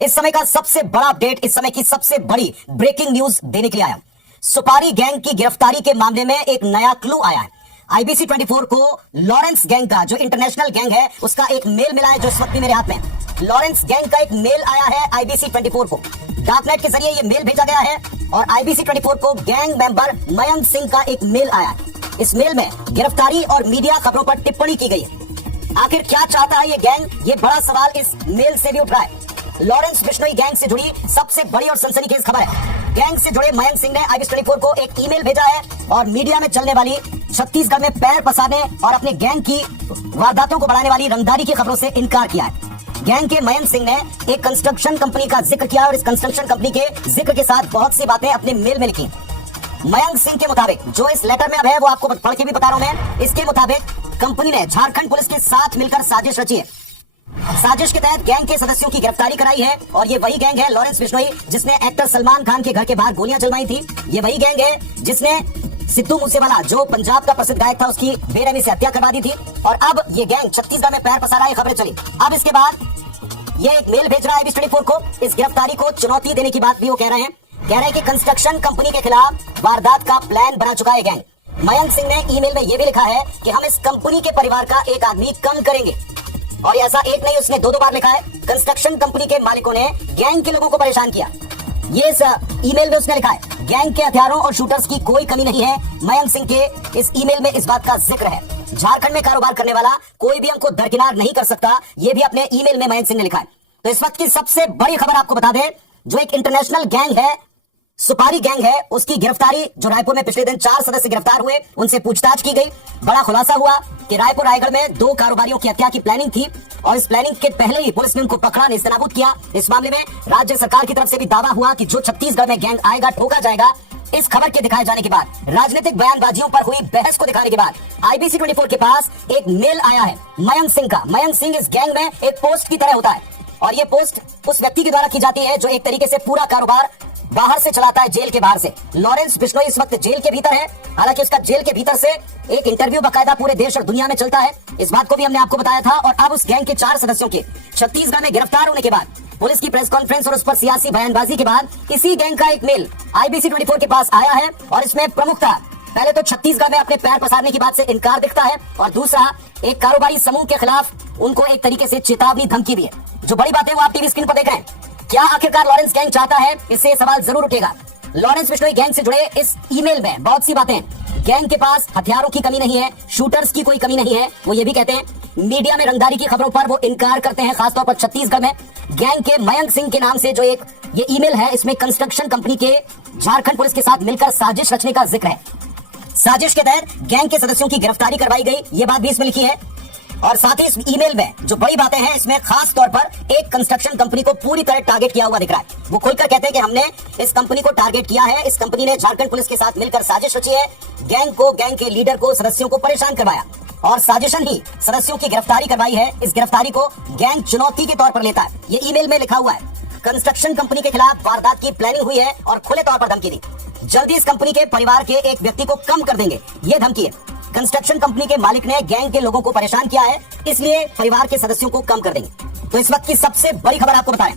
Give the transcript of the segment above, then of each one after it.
इस समय का सबसे बड़ा अपडेट, इस समय की सबसे बड़ी ब्रेकिंग न्यूज देने के लिए आया। सुपारी गैंग की गिरफ्तारी के मामले में एक नया क्लू आया है। आईबीसी 24 को लॉरेंस गैंग का, जो इंटरनेशनल गैंग है, उसका एक मेल मिला है जो इस वक्त भी मेरे हाथ में है। लॉरेंस गैंग का एक मेल आया है आईबीसी 24 को, डार्कनेट के जरिए ये मेल भेजा गया है और आईबीसी 24 को गैंग मेंबर मयंक सिंह का एक मेल आया है। इस मेल में गिरफ्तारी और मीडिया खबरों पर टिप्पणी की गई है। आखिर क्या चाहता है ये गैंग, ये बड़ा सवाल इस मेल से भी उठ रहा है। लॉरेंस बिश्नोई गैंग से जुड़ी सबसे बड़ी और सनसनीखेज खबर है। गैंग से जुड़े मयंक सिंह ने आईबीसी 24 को एक ईमेल भेजा है और मीडिया में चलने वाली छत्तीसगढ़ में पैर पसारने और अपने गैंग की वारदातों को बढ़ाने वाली रंगदारी की खबरों से इनकार किया है। गैंग के मयंक सिंह ने एक कंस्ट्रक्शन कंपनी का जिक्र किया और इस कंस्ट्रक्शन कंपनी के जिक्र के साथ बहुत सी बातें अपने मेल में लिखी। मयंक सिंह के मुताबिक, जो इस लेटर में अब है वो आपको पढ़ के भी बता रहा हूं मैं, इसके मुताबिक कंपनी ने झारखंड पुलिस के साथ मिलकर साजिश रची है। साजिश के तहत गैंग के सदस्यों की गिरफ्तारी कराई है और ये वही गैंग है लॉरेंस बिश्नोई जिसने एक्टर सलमान खान के घर के बाहर गोलियां चलवाई थी। ये वही गैंग है जिसने सिद्धू मूसेवाला, जो पंजाब का प्रसिद्ध गायक था, उसकी बेरहमी से हत्या करवा दी थी। और अब ये गैंग छत्तीसगढ़ में पैर पसारा, ये खबरें चली। अब इसके बाद ये एक मेल भेज रहा है आईबीसी 24 को। इस गिरफ्तारी को चुनौती देने की बात भी वो कह रहे हैं कि कंस्ट्रक्शन कंपनी के खिलाफ वारदात का प्लान बना चुका है गैंग। मयंक सिंह ने ईमेल में यह भी लिखा है कि हम इस कंपनी के परिवार का एक आदमी कम करेंगे। और ऐसा एक नहीं, उसने दो बार लिखा है। कंस्ट्रक्शन कंपनी के मालिकों ने गैंग के लोगों को परेशान किया, ये इस ईमेल में उसने लिखा है। गैंग के हथियारों और शूटर्स की कोई कमी नहीं है। मयंक सिंह के इस ईमेल में इस बात का जिक्र है। झारखंड में कारोबार करने वाला कोई भी हमको दरकिनार नहीं कर सकता, यह भी अपने ईमेल में मयंक सिंह ने लिखा है। तो इस वक्त की सबसे बड़ी खबर आपको बता दें, जो एक इंटरनेशनल गैंग है, सुपारी गैंग है, उसकी गिरफ्तारी, जो रायपुर में पिछले दिन 4 सदस्य गिरफ्तार हुए, उनसे पूछताछ की गई। बड़ा खुलासा हुआ कि रायपुर रायगढ़ में 2 कारोबारियों की हत्या की प्लानिंग थी और इस प्लानिंग के पहले ही पुलिस ने उनको पकड़ा, नेस्तनाबूद किया। इस मामले में राज्य सरकार की तरफ से भी दावा हुआ कि जो छत्तीसगढ़ में गैंग आएगा ठोका जाएगा। इस खबर के दिखाए जाने के बाद, राजनीतिक बयानबाजियों पर हुई बहस को दिखाने के बाद, आईबीसी 24 के पास एक मेल आया है मयंक सिंह का। मयंक सिंह इस गैंग में एक पोस्ट की तरह होता है और ये पोस्ट उस व्यक्ति के द्वारा की जाती है जो एक तरीके से पूरा कारोबार बाहर से चलाता है, जेल के बाहर से। लॉरेंस बिश्नोई इस वक्त जेल के भीतर है। हालांकि उसका जेल के भीतर से एक इंटरव्यू बाकायदा पूरे देश और दुनिया में चलता है, इस बात को भी हमने आपको बताया था। और अब उस गैंग के 4 सदस्यों के छत्तीसगढ़ में गिरफ्तार होने के बाद, पुलिस की प्रेस कॉन्फ्रेंस और उस पर सियासी बयानबाजी के बाद, इसी गैंग का एक मेल आईबीसी 24 के पास आया है और इसमें प्रमुखता, पहले तो छत्तीसगढ़ में अपने पैर पसारने की बात से इनकार दिखता है और दूसरा, एक कारोबारी समूह के खिलाफ उनको एक तरीके से चेतावनी, धमकी भी है। जो बड़ी बात है वो आप टीवी स्क्रीन पर देख रहे हैं। क्या आखिरकार लॉरेंस गैंग चाहता है, इससे सवाल जरूर उठेगा। लॉरेंस बिश्नोई गैंग से जुड़े इस ईमेल में बहुत सी बातें हैं। गैंग के पास हथियारों की कमी नहीं है, शूटर्स की कोई कमी नहीं है, वो ये भी कहते हैं। मीडिया में रंगदारी की खबरों पर वो इनकार करते हैं, खासतौर पर छत्तीसगढ़ में। गैंग के मयंक सिंह के नाम से जो एक ये ईमेल है, इसमें कंस्ट्रक्शन कंपनी के झारखंड पुलिस के साथ मिलकर साजिश रचने का जिक्र है। साजिश के तहत गैंग के सदस्यों की गिरफ्तारी करवाई गई, ये बात भी इसमें लिखी है। और साथ ही इस ईमेल में जो बड़ी बातें हैं, इसमें खास तौर पर एक कंस्ट्रक्शन कंपनी को पूरी तरह टारगेट किया हुआ दिख रहा है। वो खुलकर कहते हैं कि हमने इस कंपनी को टारगेट किया है, इस कंपनी ने झारखंड पुलिस के साथ मिलकर साजिश रची है, गैंग को, गैंग के लीडर को, सदस्यों को परेशान करवाया और साजिशन ही सदस्यों की गिरफ्तारी करवाई है। इस गिरफ्तारी को गैंग चुनौती के तौर पर लेता है। ये ईमेल में लिखा हुआ है। कंस्ट्रक्शन कंपनी के खिलाफ वारदात की प्लानिंग हुई है और खुले तौर पर धमकी दी। जल्दी इस कंपनी के परिवार के एक व्यक्ति को कम कर देंगे, ये धमकी है। कंस्ट्रक्शन कंपनी के मालिक ने गैंग के लोगों को परेशान किया है, इसलिए परिवार के सदस्यों को कम कर देंगे। तो इस वक्त की सबसे बड़ी खबर आपको बताएं,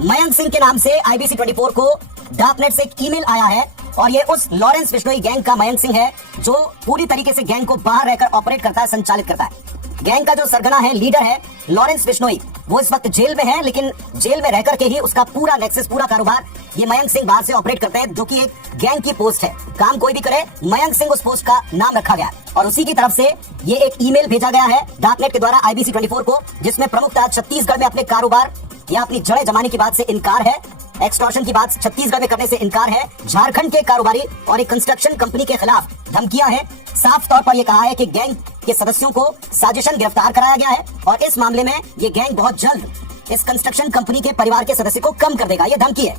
मयंक सिंह के नाम से आईबीसी 24 को डार्कनेट से एक ईमेल आया है और ये उस लॉरेंस बिश्नोई गैंग का मयंक सिंह है जो पूरी तरीके से गैंग को बाहर रहकर ऑपरेट करता है, संचालित करता है। गैंग का जो सरगना है, लीडर है लॉरेंस बिश्नोई, वो इस वक्त जेल में है, लेकिन जेल में रहकर के ही उसका पूरा नेक्सस, पूरा कारोबार ये मयंक सिंह बाहर से ऑपरेट करते हैं, जो कि एक गैंग की पोस्ट है। काम कोई भी करे, मयंक सिंह उस पोस्ट का नाम रखा गया और उसी की तरफ से ये एक ईमेल भेजा गया है डार्कनेट के द्वारा आईबीसी 24 को, जिसमें प्रमुखता छत्तीसगढ़ में अपने कारोबार या अपनी जड़ें जमाने की बात से इनकार है, एक्सटॉर्शन की बात छत्तीसगढ़ में करने से इनकार है, झारखंड के कारोबारी और एक कंस्ट्रक्शन कंपनी के खिलाफ धमकियां हैं। साफ तौर पर यह कहा है कि गैंग के सदस्यों को साजिशन गिरफ्तार कराया गया है और इस मामले में ये गैंग बहुत जल्द इस कंस्ट्रक्शन कंपनी के परिवार के सदस्य को कम कर देगा, ये धमकी है।